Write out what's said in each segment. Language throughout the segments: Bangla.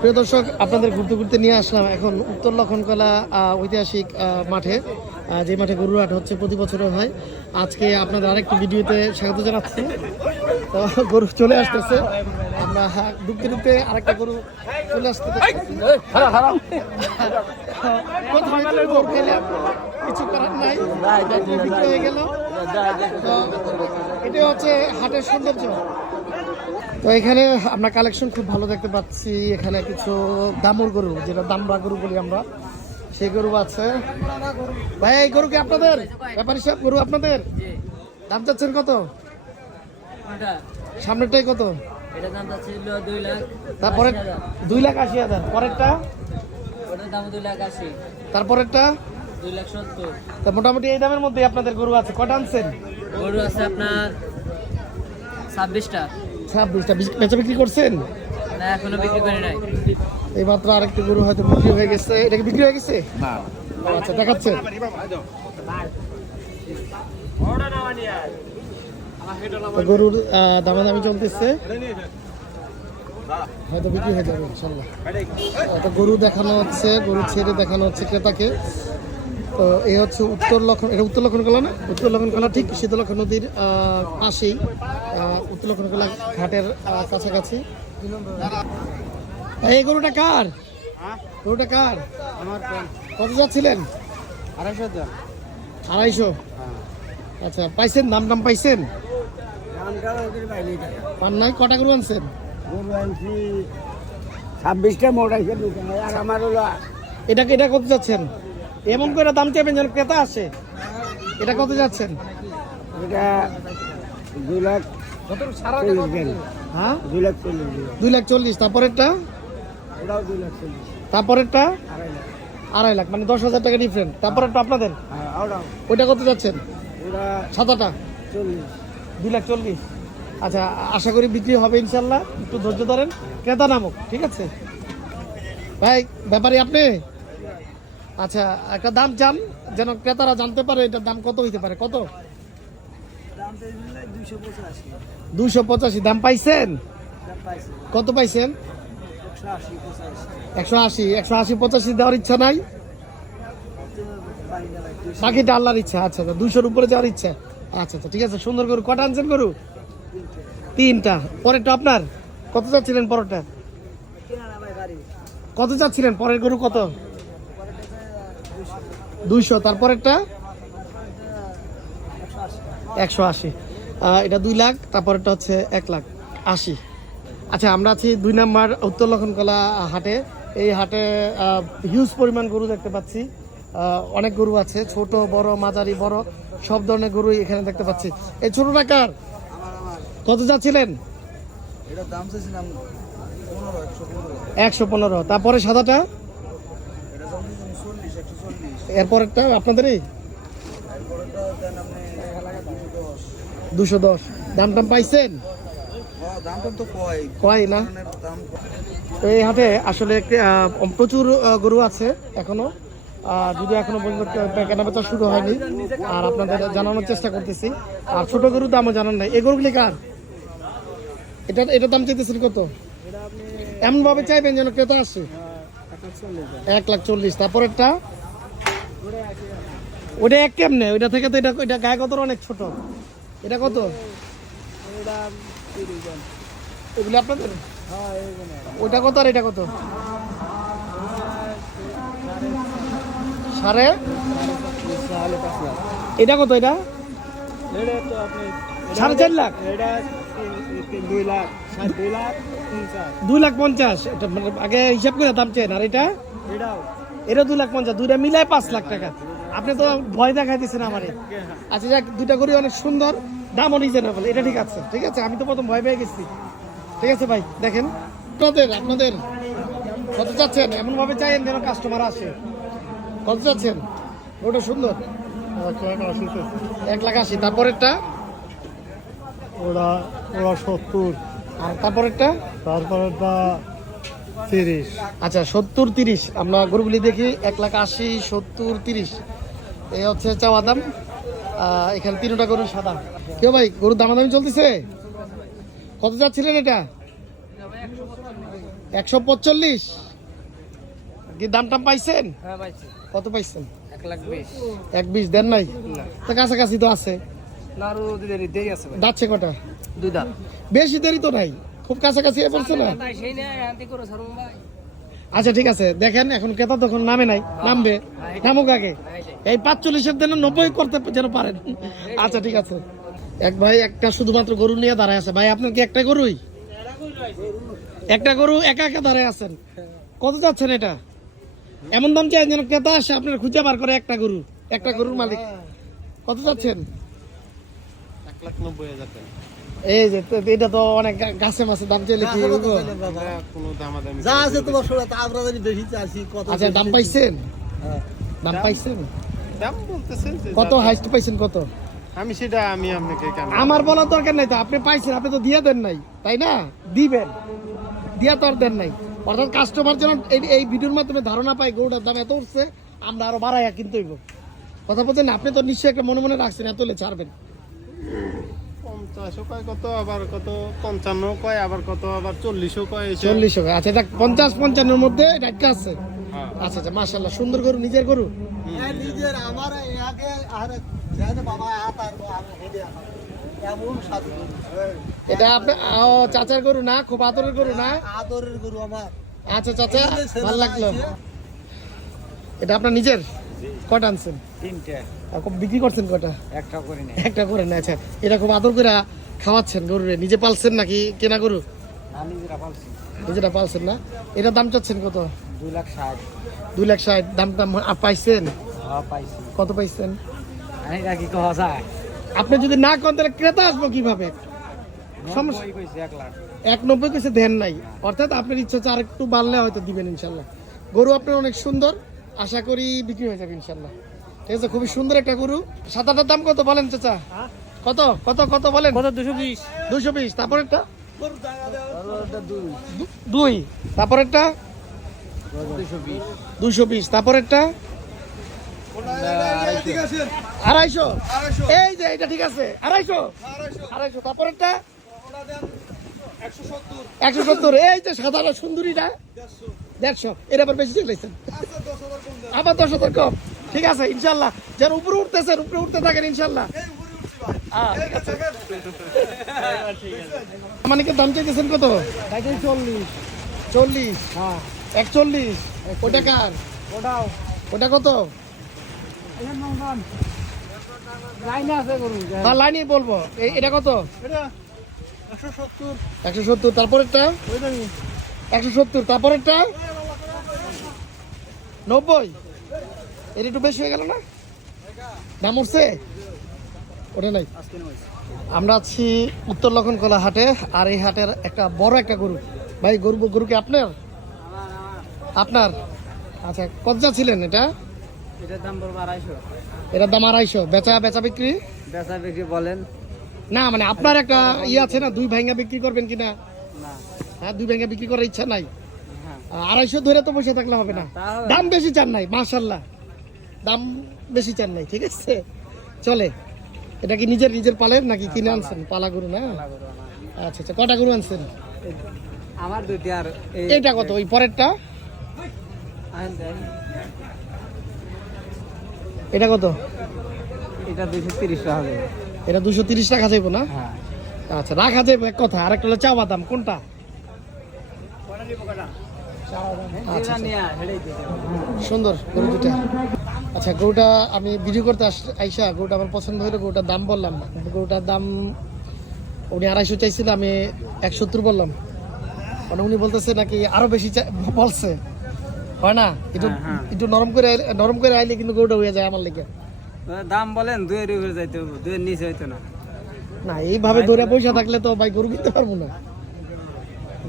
প্রিয় দর্শক আপনাদের ঘুরতে ঘুরতে নিয়ে আসলাম এখন উত্তর লক্ষণকলা ঐতিহাসিক মাঠে। যে মাঠে গরুর হাট হচ্ছে প্রতি বছরও হয়। আজকে আপনাদের আরেকটি ভিডিওতে স্বাগত জানাচ্ছি। তো গরু চলে আসতেছে। আমরা ঢুকতে ঢুকতে আরেকটা গরু চলে আসতে কিছু করার নাই বিক্রি হয়ে গেল তো এটা হচ্ছে হাটের সৌন্দর্য। তো এখানে আমরা কালেকশন খুব ভালো দেখতে পাচ্ছি। এখানে কিছু দামুর গরু, যেটা দামরা গরু বলি আমরা। সেই গরু আছে। ভাই, এই গরু কি আপনাদের? ব্যাপারী সাহেব, গরু আপনাদের? দাম চাচ্ছেন কত? সামনেরটাই কত? তারপরে দুই লাখ আশি হাজার। পরেরটা? তারপরেরটা? তা মোটামুটি এই দামের মধ্যে আপনাদের গরু আছে। কটা আনছেন? গরু আছে আপনার ছাব্বিশটা। ছাব্বিশটা বেচা বিক্রি করছেন? না এখনও বিক্রি করি নাই। এই মাত্র আরেকটি গরু হয়তো বিক্রি হয়ে গেছে। এটা কি বিক্রি হয়ে গেছে? ও আচ্ছা দেখাচ্ছে গরুর আহ, দামাদামি চলতেছে। হয়তো বিক্রি হয়ে যাবে ইনশাল্লাহ। তো গরু দেখানো হচ্ছে গরু ছেড়ে দেখানো হচ্ছে ক্রেতাকে। তো এই হচ্ছে উত্তর লক্ষণ এটা উত্তর লক্ষণ কলা না? উত্তর লক্ষণ কলা ঠিক শীতলক্ষণ নদীর আহ, পাশেই। উত্তর ঘাটের কাছাকাছি। এই গরুটা কার? গরুটা কার? আমার কত যাচ্ছিলেন? আড়াইশো আড়াইশো? আচ্ছা পাইছেন? দাম দাম পাইছেন? পান নাই? কটা গরু আনছেন? গরু আনছি ছাব্বিশটা দোকানে আর আমার হলো এটাকে এটা কত যাচ্ছেন? এমন করে দাম চাইবেন যেন ক্রেতা আসে। এটা কত যাচ্ছেন? এটা দুই লাখ হ্যাঁ? দুই লাখ চল্লিশ তারপরেরটা? তারপরেরটা? আড়াই লাখ। মানে দশ হাজার টাকা ডিফারেন্ট তারপরেরটা আপনাদের? হ্যাঁ ওইটা কত যাচ্ছেন? সাদাটা দুই লাখ চল্লিশ। আচ্ছা আশা করি বিক্রি হবে ইনশাল্লাহ। একটু ধৈর্য ধরেন। ক্রেতা নামক ঠিক আছে? ভাই ব্যাপারী আপনি? আচ্ছা একটা দাম চান যেন ক্রেতারা জানতে পারে এটার দাম কত হইতে পারে। কত? দুইশো পঁচাশি। দাম পাইছেন? কত পাইছেন? একশো আশি একশো আশি। পঁচাশি দেওয়ার ইচ্ছা নাই? বাকিটা আল্লাহর ইচ্ছা। আচ্ছা আচ্ছা দুইশোর উপরে যাওয়ার ইচ্ছা। আচ্ছা আচ্ছা ঠিক আছে সুন্দর গরু। কটা আনছেন গরু? তিনটা। পরেরটা আপনার? কত চাচ্ছিলেন পরেরটা? কত চাচ্ছিলেন? পরের গরু কত? দুইশো। তারপরেরটা? একশো আশি। এটা দুই লাখ তারপরেরটা হচ্ছে এক লাখ আশি। আচ্ছা আমরা আছি দুই নাম্বার উত্তর লক্ষণকলা হাটে। এই হাটে হিউজ পরিমাণ গরু দেখতে পাচ্ছি। অনেক গরু আছে ছোট বড় মাঝারি বড় সব ধরনের গরু এখানে দেখতে পাচ্ছি। এই ছোটটা কার? কত যাচ্ছিলেন? একশো পনেরো। তারপরে সাদাটা? এরপরেরটা আপনাদেরই এরপরেটা দেন আপনি দুশো দশ দুশো। দাম টাম পাইছেন? কয় না? তো এই হাটে আসলে প্রচুর গরু আছে এখনও। যদিও এখনও পর্যন্ত কেনা বেচা শুরু হয়নি, আর আপনাদের জানানোর চেষ্টা করতেছি। আর ছোট গরুর দামও জানান নাই। এই গরুগুলি কার? এটা এটার দাম চাইতেছেন কত? এমন ভাবে চাইবেন যেন ক্রেতা আসে? এক লাখ চল্লিশ। তারপরেরটা? ওটা এক কেমনে? ওইটা থেকে তো এটা এটা গায়ে কত অনেক ছোট। এটা কত? এগুলি আপনাদের? ওইটা কত আর এটা কত? সাড়ে? এটা কত এটা? সাড়ে চার লাখ? দুই লাখ পঞ্চাশ। মানে আগে হিসাব করে দাম চেন আর এটা? এটাও। এটা দুই লাখ পঞ্চাশ দুইটা মিলায় পাঁচ লাখ টাকা। আপনি তো ভয় দেখাই দিচ্ছেন আমারে। আচ্ছা যাক দুটা করি অনেক সুন্দর দামও রিজনেবল এটা ঠিক আছে ঠিক আছে? আমি তো প্রথম ভয় পেয়ে গেছি। ঠিক আছে ভাই দেখেন আপনাদের আপনাদের কত চাচ্ছেন? এমন ভাবে চাইেন যেন কাস্টমার আসে। কত চাচ্ছেন? ওটা সুন্দর। এক লাখ আশি তারপরেরটা? ওরা ওরা সত্তর। আর তারপরেরটা? তারপরেটা তিরিশ। আচ্ছা সত্তর তিরিশ। আমরা গরুগুলি দেখি এক লাখ আশি সত্তর তিরিশ। এই হচ্ছে চাওয়া দাম। এখানে তিনটা গরু সাদা। কেউ ভাই গরুর দামাদামি চলতেছে? কত যাচ্ছিলেন এটা? একশো পঁচল্লিশ। কি দাম টাম পাইছেন? হ্যাঁ কত পাইছেন? এক বিশ। দেন নাই? তো কাছাকাছি তো আছে। যাচ্ছে কটা? দুই দাম বেশি দেরি তো নাই। খুব কাছাকাছি পড়ছে না? আচ্ছা ঠিক আছে। দেখেন, এখন ক্রেতা তখন নামে নাই। নামবে। নামুক আগে। এই পাঁচচল্লিশের দিনে নব্বই করতে যেন পারেন। আচ্ছা ঠিক আছে। এক ভাই, একটা শুধুমাত্র গরু নিয়ে দাঁড়ায় আছে। ভাই, আপনার কি একটা গরুই? একটা গরু একা একা দাঁড়ায় আছেন। কত যাচ্ছেন এটা? এমন দাম চাই যেন ক্রেতা আসে, আপনার খুঁজে বার করে একটা গরু। একটা গরুর মালিক। কত যাচ্ছেন? এক লাখ নব্বই হাজার এই যে এটা তো অনেক গাছে মাছে দাম চাইলে কি? হ্যাঁ, যা আছে তোমার শোনা আমরা জানি বেশি চাইছি কত আচ্ছা দাম পাইছেন? হ্যাঁ। দাম পাইছেন? দাম বলতেছেন কত হাইস্ট পাইছেন কত? আমি সেটা আমি আপনাকে কেন আমার বলার দরকার নাই তো আপনি পাইছেন আপনি তো দিয়ে দেন নাই তাই না? দিবেন। দিয়া তো আর দেন নাই। অর্থাৎ কাস্টমার যেন এই এই ভিডিওর মাধ্যমে ধারণা পায় গরুটার দাম এত উঠছে আমরা আরও বাড়াইয়া কিনতে হইব। কথা বলছেন আপনি তো নিশ্চয়ই একটা মনে মনে রাখছেন এত ছাড়বেন। পঞ্চাশও কয় কত আবার কত? পঞ্চান্ন কয় আবার কত? আবার চল্লিশও কয় টাকা আচ্ছা এটা পঞ্চাশ পঞ্চান্নর মধ্যে এটা একটা আছে। হ্যাঁ। আচ্ছা আচ্ছা মাশাল্লাহ সুন্দর গরু নিজের গরু? হ্যাঁ, নিজের আমার আগে আর বাবা হাত হেঁটে এটা আপনি চাচার গরু না? খুব আদরের গরু না? আদরের গরু আমার। আচ্ছা চাচা ভালো লাগল। এটা আপনার নিজের? কটা আনছেন? তিনটে। বিক্রি করছেন কটা? একটা করে নেই। একটা করে না আচ্ছা। এটা খুব আদর করে খাওয়াচ্ছেন গরুরে। নিজে পালছেন নাকি কেনা গরু? নিজেরা পালছি। নিজেরা পালছেন না? এটা দাম চাচ্ছেন কত? দুই লাখ ষাট। দুই লাখ ষাট। দাম দাম পাইছেন? কত পাইছেন? আমি রাখি যায়। আপনি যদি না করেন তাহলে ক্রেতা আসব কীভাবে? সমস্যা এক নব্বই কিছু দেন নাই। অর্থাৎ আপনার ইচ্ছা হচ্ছে আর একটু বাড়লে হয়তো দিবেন ইনশাল্লাহ। গরু আপনার অনেক সুন্দর। আশা করি বিক্রি হয়ে যাবে ইনশাল্লাহ ঠিক আছে খুবই সুন্দর একটা গরু। সাত দাম কত বলেন চাচা? কত? কত কত বলেন? কত? দুশো বিশ। দুশো বিশ। তারপর একটা দুই। তারপর একটা দুশো বিশ। তারপর একটা আড়াইশো। এই যে এটা ঠিক আছে। আড়াইশো। আড়াইশো। তারপর একটা একশো সত্তর। এই যে সাধারণ সুন্দরীটা। দেড়শো। এর আবার বেশি চাইছেন আবার দশ হাজার কম। ঠিক আছে, ইনশাল্লাহ। যেন উপরে উঠতেছেন উপরে উঠতে থাকেন, ইনশাল্লাহ। মানে কি দাম চাইতেছেন কত? চল্লিশ। চল্লিশ একচল্লিশ। ওটা কার? ওটাও ওটা কত? লাইনে লাইনই বলব এটা কত? একশো সত্তর, তারপরেরটা? একশো সত্তর, তারপরেরটা? নব্বই? এটা একটু বেশি হয়ে গেল না? দাম উঠছে? ওটা নাই। আমরা আছি উত্তর লক্ষণকলা হাটে আর এই হাটের একটা বড় একটা গরু। ভাই গরু গরু কি আপনার? আপনার? আচ্ছা কত ছিলেন এটা? এটার দাম পড়বে আড়াইশো। এটার দাম আড়াইশো। বেচা বেচা বিক্রি? বেচা বিক্রি বলেন। না মানে আপনার একটা ইয়ে আছে না দুই ভাঙ্গা বিক্রি করবেন কিনা? না। হ্যাঁ দুই ভাঙ্গা বিক্রি করার ইচ্ছা নাই? আড়াইশো ধরে তো বসে থাকলে হবে না। দাম বেশি চান নাই মাশাল্লাহ দাম বেশি চান নাই ঠিক আছে? চলে। এটা কি নিজের নিজের পালের নাকি কিনে আনছেন? পালা গরু না? আচ্ছা আচ্ছা কটা গরু আনছেন? আমার দুইটি আর এইটা কত? ওই পরেরটা? এটা কত? এটা দুইশো তিরিশ টাকা হবে। এটা দুশো তিরিশ টাকা যাইবো না? হ্যাঁ। আচ্ছা রাখা যাবে এক কথা। আর একটা হলো চাওয়া দাম কোনটা? আচ্ছা, হবে। সুন্দর গরু দুটা আচ্ছা গরুটা আমি ভিডিও করতে আইসা গরুটা আমার পছন্দ হলো গরুটার দাম বললাম গরুটার দাম উনি আড়াইশো চাইছিল আমি এক সত্তর বললাম। মানে উনি বলতেছে নাকি আরও বেশি বলছে। হয় না? একটু হ্যাঁ, হ্যাঁ। একটু নরম করে নরম করে আইলে কিন্তু গরুটা হয়ে যায় আমার লেগে। দাম বলেন দুয়ের উপরে যাইতে হবে দুয়ের নিচে হইতো না। না এইভাবে ধরে পয়সা থাকলে তো ভাই গরু কিনতে পারব না।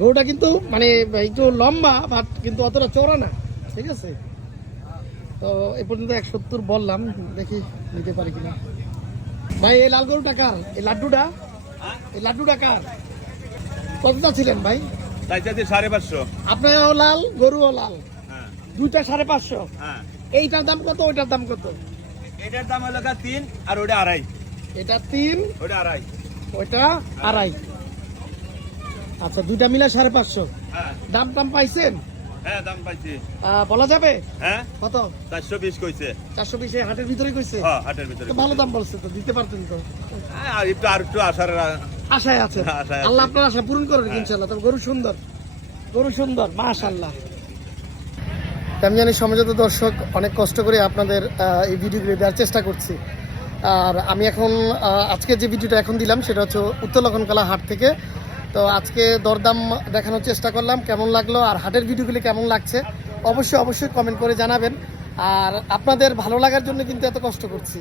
গরুটা কিন্তু মানে একটু লম্বা বাট কিন্তু অতটা চওড়া না। ঠিক আছে? তো এ পর্যন্ত এক সত্তর বললাম দেখি নিতে পারি কিনা। ভাই এই লাল গরুটা কার? এই লাড্ডুটা? এই লাড্ডুটা কার? কতটা ছিলেন ভাই? সাড়ে পাঁচশো। আপনারও লাল গরুও লাল। হ্যাঁ। দুইটা সাড়ে পাঁচশো? হ্যাঁ। এইটার দাম কত ওইটার দাম কত? এটার দাম হলো তিন আর ওটা আড়াই। এটা তিন ওটা আড়াই। ওইটা আড়াই। আচ্ছা দুইটা মিলে সাড়ে পাঁচশো। হ্যাঁ। দাম টাম পাইছেন? হ্যাঁ দাম পাইছি। বলা যাবে? হ্যাঁ। কত? চারশো বিশ কইছে। চারশো বিশে হাটের ভিতরে কইছে? হ্যাঁ হাটের ভিতরে ভালো দাম বলছে তো দিতে পারতেন তো। একটু আর একটু আসার আশায় আছে। আল্লাহ আপনার আশা পূরণ করবেন ইনশাল্লাহ তবে গরু সুন্দর। গরু সুন্দর মাশাল্লাহ আমি জানি সমাজত দর্শক অনেক কষ্ট করে আপনাদের এই ভিডিওগুলো দেওয়ার চেষ্টা করছি। আর আমি এখন আজকে যে ভিডিওটা এখন দিলাম সেটা হচ্ছে উত্তর লক্ষণকলা হাট থেকে তো আজকে দরদাম দেখানোর চেষ্টা করলাম, কেমন লাগল আর হাটের ভিডিওগুলি কেমন লাগছে অবশ্যই অবশ্যই কমেন্ট করে জানাবেন। আর আপনাদের ভালো লাগার জন্য কিন্তু এত কষ্ট করছি।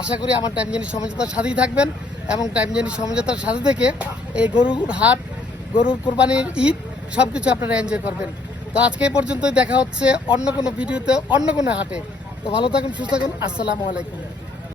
আশা করি আমার টাইম জানি সমঝোতার সাথেই থাকবেন এবং টাইম জানি সমঝোতার সাথে থেকে এই গরুর হাট, গরুর কোরবানির ঈদ সব কিছু আপনারা এনজয় করবেন। তো আজকে পর্যন্তই দেখা হচ্ছে অন্য কোনো ভিডিওতে, অন্য কোনো হাটে। তো ভালো থাকুন, সুস্থ থাকুন, আসসালামু আলাইকুম।